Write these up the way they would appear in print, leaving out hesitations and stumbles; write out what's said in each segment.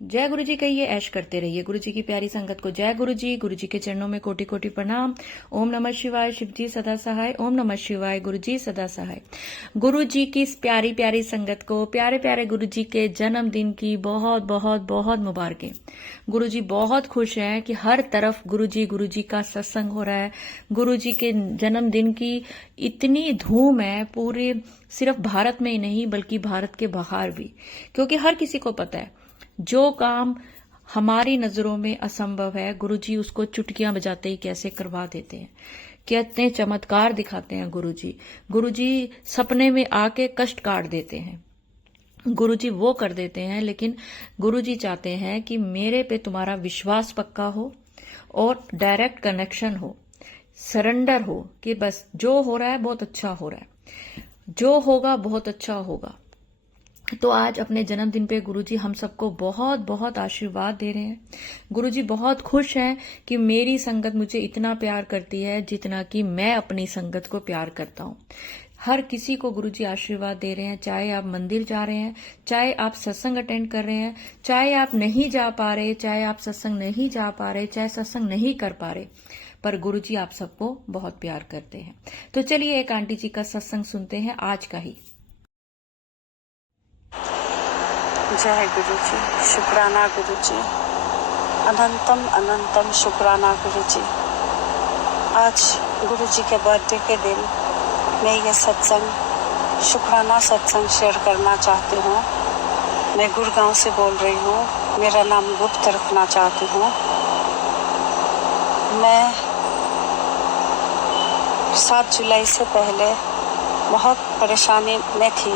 जय गुरु जी कहिए, ऐश करते रहिए गुरु जी की प्यारी संगत को। जय गुरु जी के चरणों में कोटि कोटि प्रणाम। ओम नमः शिवाय, शिव जी सदा सहाय। ओम नमः शिवाय, गुरु जी सदा सहाय। गुरु जी की इस प्यारी प्यारी संगत को प्यारे प्यारे गुरु जी के जन्मदिन की बहुत बहुत बहुत मुबारकें। गुरु जी बहुत खुश हैं कि हर तरफ गुरु जी का सत्संग हो रहा है। गुरु जी के जन्मदिन की इतनी धूम है पूरे, सिर्फ भारत में ही नहीं बल्कि भारत के बाहर भी, क्योंकि हर किसी को पता है जो काम हमारी नजरों में असंभव है गुरुजी उसको चुटकियां बजाते ही कैसे करवा देते हैं। कितने चमत्कार दिखाते हैं गुरुजी सपने में आके कष्ट काट देते हैं। गुरुजी वो कर देते हैं, लेकिन गुरुजी चाहते हैं कि मेरे पे तुम्हारा विश्वास पक्का हो और डायरेक्ट कनेक्शन हो, सरेंडर हो कि बस जो हो रहा है बहुत अच्छा हो रहा है, जो होगा बहुत अच्छा होगा। तो आज अपने जन्मदिन पे गुरुजी हम सबको बहुत बहुत आशीर्वाद दे रहे हैं। गुरुजी बहुत खुश हैं कि मेरी संगत मुझे इतना प्यार करती है जितना कि मैं अपनी संगत को प्यार करता हूँ। हर किसी को गुरुजी आशीर्वाद दे रहे हैं, चाहे आप मंदिर जा रहे हैं, चाहे आप सत्संग अटेंड कर रहे हैं, चाहे आप नहीं जा पा रहे, चाहे आप सत्संग नहीं जा पा रहे, चाहे सत्संग नहीं कर पा रहे, पर गुरुजी आप सबको बहुत प्यार करते हैं। तो चलिए एक आंटी जी का सत्संग सुनते हैं आज का ही। जय गुरु जी, शुक्राना गुरु जी, अनंतम अनंतम शुक्राना गुरु जी। आज गुरु जी के बर्थडे के दिन मैं ये सत्संग, शुक्राना सत्संग शेयर करना चाहती हूँ। मैं गुड़गांव से बोल रही हूँ, मेरा नाम गुप्त रखना चाहती हूँ। मैं 7 जुलाई से पहले बहुत परेशानी में थी।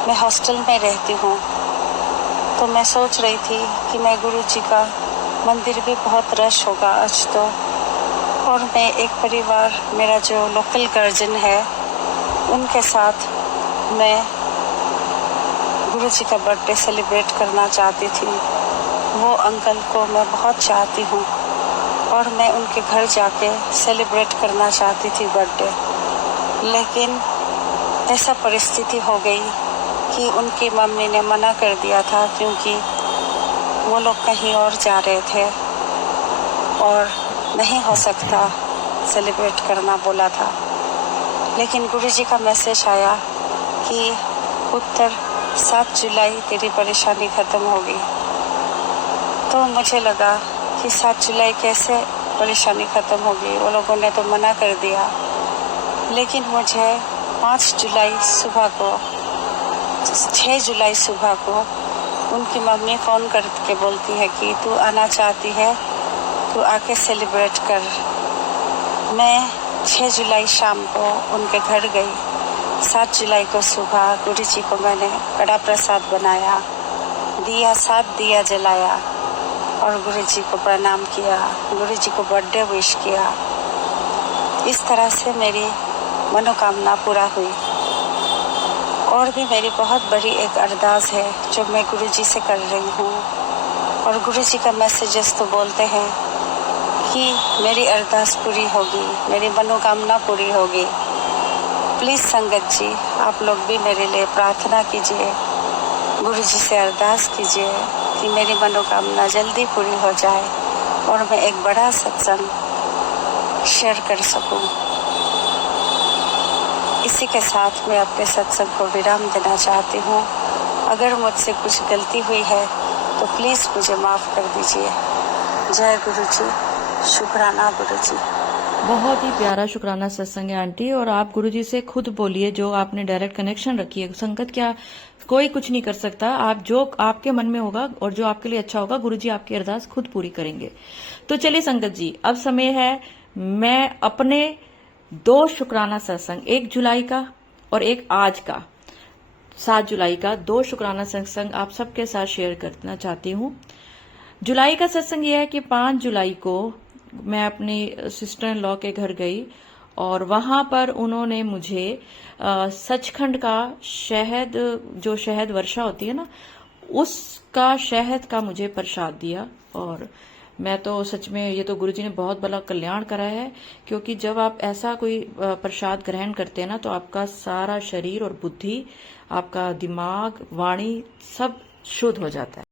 मैं हॉस्टल में रहती हूँ, तो मैं सोच रही थी कि मैं गुरु जी का मंदिर भी बहुत रश होगा आज तो, और मैं एक परिवार, मेरा जो लोकल गार्जियन है उनके साथ मैं गुरु जी का बर्थडे सेलिब्रेट करना चाहती थी। वो अंकल को मैं बहुत चाहती हूँ और मैं उनके घर जाके सेलिब्रेट करना चाहती थी बर्थडे, लेकिन ऐसा परिस्थिति हो गई कि उनकी मम्मी ने मना कर दिया था, क्योंकि वो लोग कहीं और जा रहे थे और नहीं हो सकता सेलिब्रेट करना बोला था। लेकिन गुरुजी का मैसेज आया कि पुत्र 7 जुलाई तेरी परेशानी ख़त्म होगी। तो मुझे लगा कि 7 जुलाई कैसे परेशानी ख़त्म होगी, वो लोगों ने तो मना कर दिया। लेकिन मुझे 5 जुलाई सुबह को, 6 जुलाई सुबह को उनकी मम्मी फ़ोन करके बोलती है कि तू आना चाहती है, तू आके सेलिब्रेट कर। मैं 6 जुलाई शाम को उनके घर गई। 7 जुलाई को सुबह गुरु जी को मैंने कड़ा प्रसाद बनाया, 7 दिया जलाया और गुरु जी को प्रणाम किया, गुरु जी को बर्थडे विश किया। इस तरह से मेरी मनोकामना पूरा हुई। और भी मेरी बहुत बड़ी एक अरदास है जो मैं गुरुजी से कर रही हूँ, और गुरुजी का मैसेजेस तो बोलते हैं कि मेरी अरदास पूरी होगी, मेरी मनोकामना पूरी होगी। प्लीज़ संगत जी, आप लोग भी मेरे लिए प्रार्थना कीजिए, गुरुजी से अरदास कीजिए कि मेरी मनोकामना जल्दी पूरी हो जाए और मैं एक बड़ा सत्संग शेयर कर सकूँ। इसी के साथ मैं अपने सत्संग को विराम देना चाहती हूँ। अगर मुझसे कुछ गलती हुई है तो प्लीज़ मुझे माफ़ कर दीजिए। जय गुरु जी, शुक्राना गुरु जी। बहुत ही प्यारा शुक्राना सत्संग है आंटी, और आप गुरुजी से खुद बोलिए जो आपने डायरेक्ट कनेक्शन रखी है। संगत क्या, कोई कुछ नहीं कर सकता। आप जो आपके मन में होगा और जो आपके लिए अच्छा होगा, गुरुजी आपकी अरदास खुद पूरी करेंगे। तो चलिए संगत जी, अब समय है मैं अपने 2 शुक्राना सत्संग, 1 जुलाई का और एक आज का 7 जुलाई का, 2 शुक्राना सत्संग आप सबके साथ शेयर करना चाहती हूँ। जुलाई का सत्संग यह है कि 5 जुलाई को मैं अपनी सिस्टर इन लॉ के घर गई और वहां पर उन्होंने मुझे सचखंड का शहद, जो शहद वर्षा होती है ना, उसका शहद का मुझे प्रसाद दिया। और मैं तो सच में, ये तो गुरुजी ने बहुत बड़ा कल्याण करा है, क्योंकि जब आप ऐसा कोई प्रसाद ग्रहण करते हैं ना, तो आपका सारा शरीर और बुद्धि, आपका दिमाग, वाणी सब शुद्ध हो जाता है।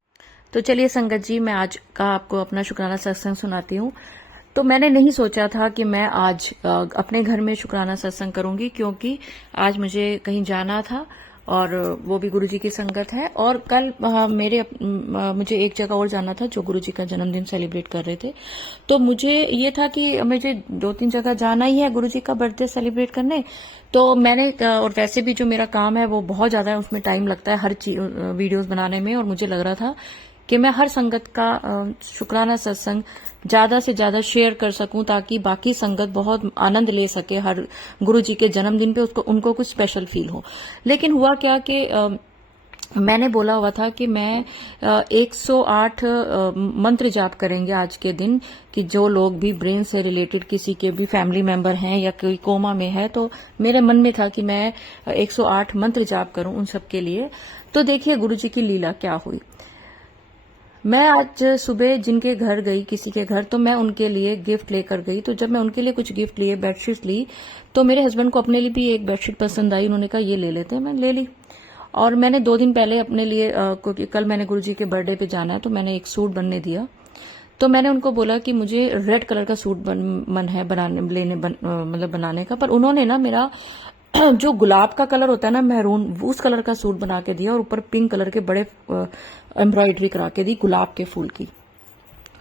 तो चलिए संगत जी, मैं आज का आपको अपना शुक्राना सत्संग सुनाती हूँ। तो मैंने नहीं सोचा था कि मैं आज अपने घर में शुक्राना सत्संग करूंगी, क्योंकि आज मुझे कहीं जाना था और वो भी गुरुजी की संगत है। और कल मुझे एक जगह और जाना था जो गुरुजी का जन्मदिन सेलिब्रेट कर रहे थे। तो मुझे ये था कि मुझे 2-3 जगह जाना ही है गुरुजी का बर्थडे सेलिब्रेट करने। तो मैंने और वैसे भी जो मेरा काम है वो बहुत ज्यादा है, उसमें टाइम लगता है हर वीडियोस बनाने में। और मुझे लग रहा था कि मैं हर संगत का शुक्राना सत्संग ज्यादा से ज्यादा शेयर कर सकूं, ताकि बाकी संगत बहुत आनंद ले सके हर गुरु जी के जन्मदिन पे, उनको कुछ स्पेशल फील हो। लेकिन हुआ क्या कि मैंने बोला हुआ था कि मैं 108 मंत्र जाप करेंगे आज के दिन, कि जो लोग भी ब्रेन से रिलेटेड किसी के भी फैमिली मेंबर हैं या कोई कोमा में है, तो मेरे मन में था कि मैं 108 मंत्र जाप करूं उन सब के लिए। तो देखिए गुरुजी की लीला क्या हुई। मैं आज सुबह जिनके घर गई, किसी के घर, तो मैं उनके लिए गिफ्ट लेकर गई। तो जब मैं उनके लिए कुछ गिफ्ट लिए, बेडशीट ली, तो मेरे हस्बैंड को अपने लिए भी एक बेडशीट पसंद आई। उन्होंने कहा ये ले लेते हैं, मैं ले ली। और मैंने 2 दिन पहले अपने लिए, क्योंकि कल मैंने गुरुजी के बर्थडे पे जाना है, तो मैंने एक सूट बनने दिया। तो मैंने उनको बोला कि मुझे रेड कलर का सूट मन है बनाने का। पर उन्होंने ना मेरा जो गुलाब का कलर होता है ना, मैरून, उस कलर का सूट बना के दिया और ऊपर पिंक कलर के बड़े एम्ब्रॉयडरी करा के दी गुलाब के फूल की।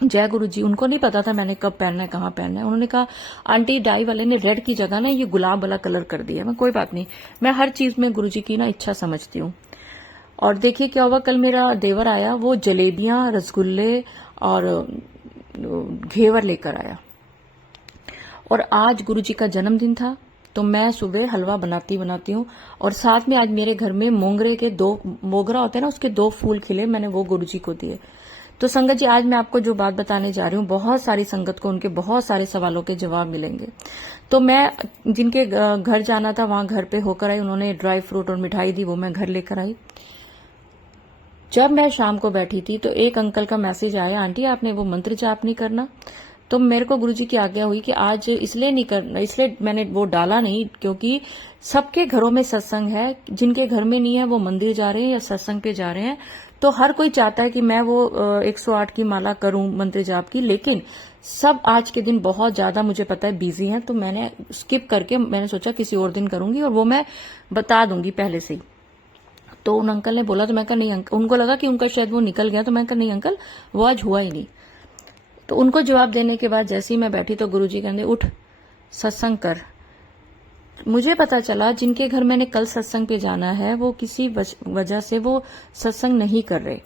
जय गुरु जी। उनको नहीं पता था मैंने कब पहनना है, कहाँ पहनना है। उन्होंने कहा आंटी डाई वाले ने रेड की जगह ना ये गुलाब वाला कलर कर दिया। मैं कोई बात नहीं, मैं हर चीज में गुरु जी की ना इच्छा समझती हूँ। और देखिए क्या हुआ, कल मेरा देवर आया, वो जलेबियां, रसगुल्ले और घेवर लेकर आया। और आज गुरु जी का जन्मदिन था, तो मैं सुबह हलवा बनाती हूँ। और साथ में आज मेरे घर में मोगरे के 2 मोगरा होते हैं ना, उसके 2 फूल खिले, मैंने वो गुरुजी को दिए। तो संगत जी, आज मैं आपको जो बात बताने जा रही हूँ, बहुत सारी संगत को उनके बहुत सारे सवालों के जवाब मिलेंगे। तो मैं जिनके घर जाना था वहां घर पे होकर आई। उन्होंने ड्राई फ्रूट और मिठाई दी, वो मैं घर लेकर आई। जब मैं शाम को बैठी थी तो एक अंकल का मैसेज आया, आंटी आपने वो मंत्र जाप नहीं करना। तो मेरे को गुरुजी की आज्ञा हुई कि आज इसलिए नहीं करना, इसलिए मैंने वो डाला नहीं, क्योंकि सबके घरों में सत्संग है। जिनके घर में नहीं है वो मंदिर जा रहे हैं या सत्संग पे जा रहे हैं। तो हर कोई चाहता है कि मैं वो 108 की माला करूं मंत्र जाप की। लेकिन सब आज के दिन बहुत ज्यादा, मुझे पता है, बिजी हैं। तो मैंने स्किप करके मैंने सोचा किसी और दिन करूंगी, और वो मैं बता दूंगी पहले से ही। तो उन अंकल ने बोला, तो मैं कहा नहीं अंकल, उनको लगा कि उनका शायद वो निकल गया। तो मैं कहा नहीं अंकल, वो आज हुआ ही नहीं। तो उनको जवाब देने के बाद जैसे ही मैं बैठी तो गुरुजी कहते उठ सत्संग कर। मुझे पता चला जिनके घर मैंने कल सत्संग पे जाना है वो किसी वजह से वो सत्संग नहीं कर रहे।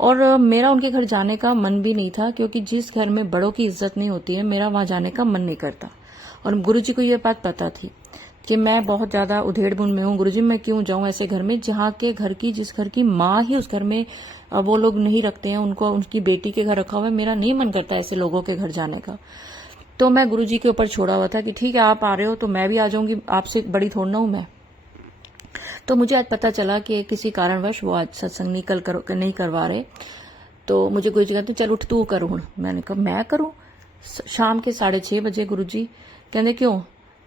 और मेरा उनके घर जाने का मन भी नहीं था, क्योंकि जिस घर में बड़ों की इज्जत नहीं होती है, मेरा वहां जाने का मन नहीं करता। और गुरुजी को ये बात पता थी कि मैं बहुत ज्यादा उधेड़-बुन में हूँ। गुरुजी मैं क्यों जाऊं ऐसे घर में जहाँ के घर की, जिस घर की माँ ही उस घर में वो लोग नहीं रखते हैं, उनको उनकी बेटी के घर रखा हुआ है। मेरा नहीं मन करता ऐसे लोगों के घर जाने का। तो मैं गुरुजी के ऊपर छोड़ा हुआ था कि ठीक है आप आ रहे हो तो मैं भी आ जाऊंगी, आपसे बड़ी थोड़ी ना हूं मैं। तो मुझे आज पता चला कि किसी कारणवश वो आज सत्संग नहीं करवा रहे। तो मुझे गुरुजी कहते चल उठ तू कर। मैंने कहा मैं करूं? शाम के 6:30 बजे गुरुजी कहते क्यों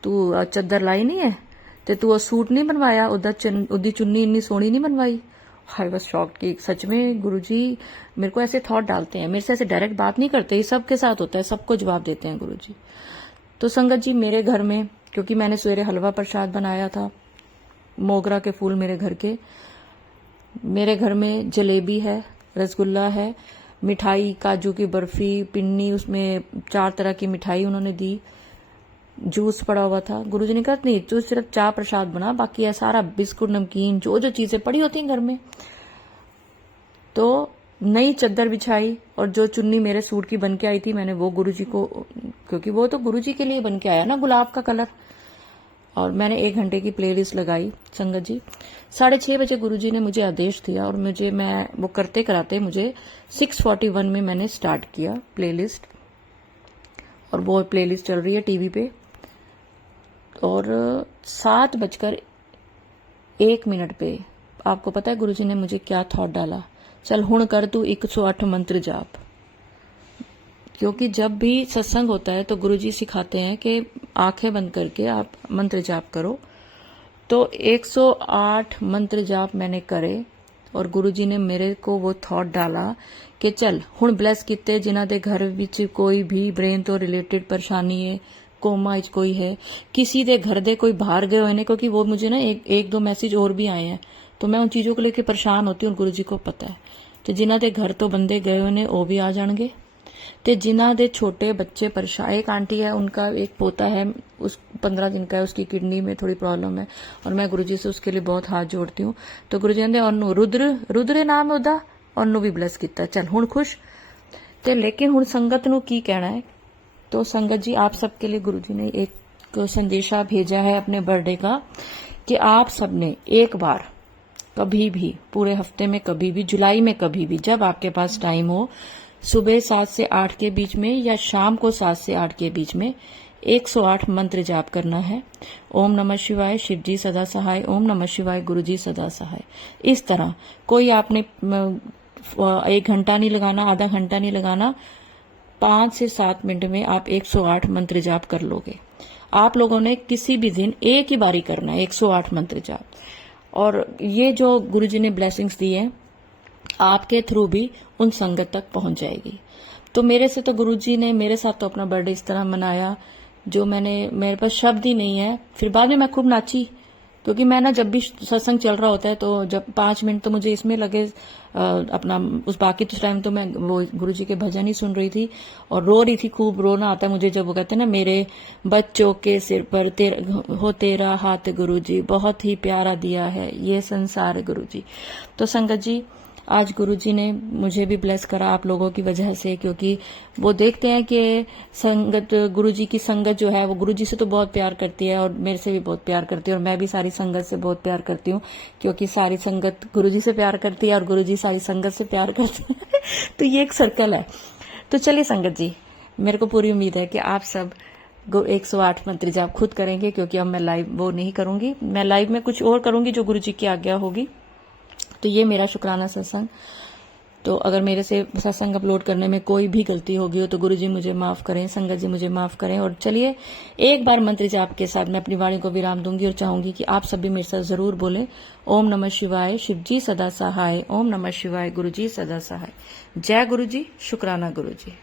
तू चद्दर लाई नहीं है ते तू सूट नहीं बनवाया, उदी चुन्नी इन्नी सोहनी नहीं बनवाई। आई वाज शॉक्ड कि सच में गुरुजी मेरे को ऐसे थॉट डालते हैं, मेरे से ऐसे डायरेक्ट बात नहीं करते। ये सबके साथ होता है, सबको जवाब देते हैं गुरुजी। तो संगत जी, मेरे घर में, क्योंकि मैंने सवेरे हलवा प्रसाद बनाया था, मोगरा के फूल मेरे घर के, मेरे घर में जलेबी है, रसगुल्ला है, मिठाई, काजू की बर्फी, पिन्नी, उसमें 4 तरह की मिठाई उन्होंने दी, जूस पड़ा हुआ था। गुरुजी ने कहा नहीं तू सिर्फ चाय प्रसाद बना, बाकी है सारा बिस्कुट, नमकीन, जो जो चीजें पड़ी होती हैं घर में। तो नई चद्दर बिछाई, और जो चुन्नी मेरे सूट की बन के आई थी मैंने वो गुरुजी को, क्योंकि वो तो गुरुजी के लिए बन के आया ना गुलाब का कलर। और मैंने 1 घंटे की प्लेलिस्ट लगाई। संगत जी 6:30 बजे गुरुजी ने मुझे आदेश दिया, और मैं वो करते कराते मुझे 6:41 में मैंने स्टार्ट किया प्लेलिस्ट। और वो प्लेलिस्ट चल रही है टीवी पे। और 7:01 पे आपको पता है गुरुजी ने मुझे क्या थॉट डाला, चल हुण कर तू 108 मंत्र जाप। क्योंकि जब भी सत्संग होता है तो गुरुजी सिखाते हैं कि आंखें बंद करके आप मंत्र जाप करो। तो 108 मंत्र जाप मैंने करे, और गुरु जी ने मेरे को वो थॉट डाला कि चल हुण ब्लैस किते जिन्हां दे घर विच कोई भी ब्रेन तो रिलेटेड परेशानी है, कोमा च कोई है, किसी दे घर दे कोई बाहर गए हुए ने, क्योंकि वो मुझे ना एक दो मैसेज और भी आए हैं, तो मैं उन चीज़ों को लेकर परेशान होती हूँ और गुरु जी को पता है। तो जिन्हां दे घर तो बंदे गए हुए ने वो भी आ जाणगे, ते जिन्हां दे छोटे बच्चे परेशान, एक आंटी है उनका एक पोता है, उस 15 दिन का है, उसकी किडनी में थोड़ी प्रॉब्लम है और मैं गुरु जी से उसके लिए बहुत हाथ जोड़ती हूँ। तो गुरु जी कहते और रुद्र नाम है ओदा, और भी ब्लैस किया, चल हुण खुश। ते लेकिन हुण संगत नूं की कहना है, तो संगत जी आप सबके लिए गुरु जी ने एक संदेशा भेजा है अपने बर्थडे का कि आप सबने एक बार कभी भी पूरे हफ्ते में कभी भी, जुलाई में कभी भी, जब आपके पास टाइम हो, सुबह 7 से 8 के बीच में या शाम को 7 से 8 के बीच में 108 मंत्र जाप करना है। ओम नमः शिवाय, शिव जी सदा सहाय, ओम नमः शिवाय, गुरु जी सदा सहाय। इस तरह कोई आपने 1 घंटा नहीं लगाना, आधा घंटा नहीं लगाना, 5 से 7 मिनट में आप 108 मंत्र जाप कर लोगे। आप लोगों ने किसी भी दिन एक ही बारी करना है 108 मंत्र जाप, और ये जो गुरु जी ने ब्लेसिंग्स दी है आपके थ्रू भी उन संगत तक पहुंच जाएगी। तो मेरे से तो गुरु जी ने मेरे साथ तो अपना बर्थडे इस तरह मनाया जो मेरे पास शब्द ही नहीं है। फिर बाद में मैं खूब नाची, क्योंकि मैं ना जब भी सत्संग चल रहा होता है तो जब 5 मिनट तो मुझे इसमें लगे अपना, उस बाकी तो टाइम तो मैं वो गुरु जी के भजन ही सुन रही थी और रो रही थी। खूब रोना आता है मुझे जब वो कहते हैं ना, मेरे बच्चों के सिर पर तेरा हाथ गुरु जी, बहुत ही प्यारा दिया है ये संसार गुरु जी। तो संगत जी आज गुरु जी ने मुझे भी ब्लेस करा आप लोगों की वजह से, क्योंकि वो देखते हैं कि संगत, गुरु जी की संगत जो है वो गुरु जी से तो बहुत प्यार करती है और मेरे से भी बहुत प्यार करती है, और मैं भी सारी संगत से बहुत प्यार करती हूँ, क्योंकि सारी संगत गुरु जी से प्यार करती है और गुरु जी सारी संगत से प्यार करते हैं। तो ये एक सर्कल है। तो चलिए संगत जी, मेरे को पूरी उम्मीद है कि आप सब 108 मंत्र जाप खुद करेंगे, क्योंकि अब मैं लाइव वो नहीं करूंगी, मैं लाइव में कुछ और करूंगी जो गुरु जी की आज्ञा होगी। तो ये मेरा शुक्राना सत्संग। तो अगर मेरे से सत्संग अपलोड करने में कोई भी गलती होगी हो तो गुरु जी मुझे माफ करें, संगत जी मुझे माफ करें। और चलिए एक बार मंत्र जाप के साथ मैं अपनी वाणी को विराम दूंगी और चाहूंगी कि आप सभी मेरे साथ जरूर बोलें, ओम नमः शिवाय, शिव जी सदा सहाय, ओम नमः शिवाय, गुरु जी सदा सहाय। जय गुरु जी, शुक्राना गुरु जी।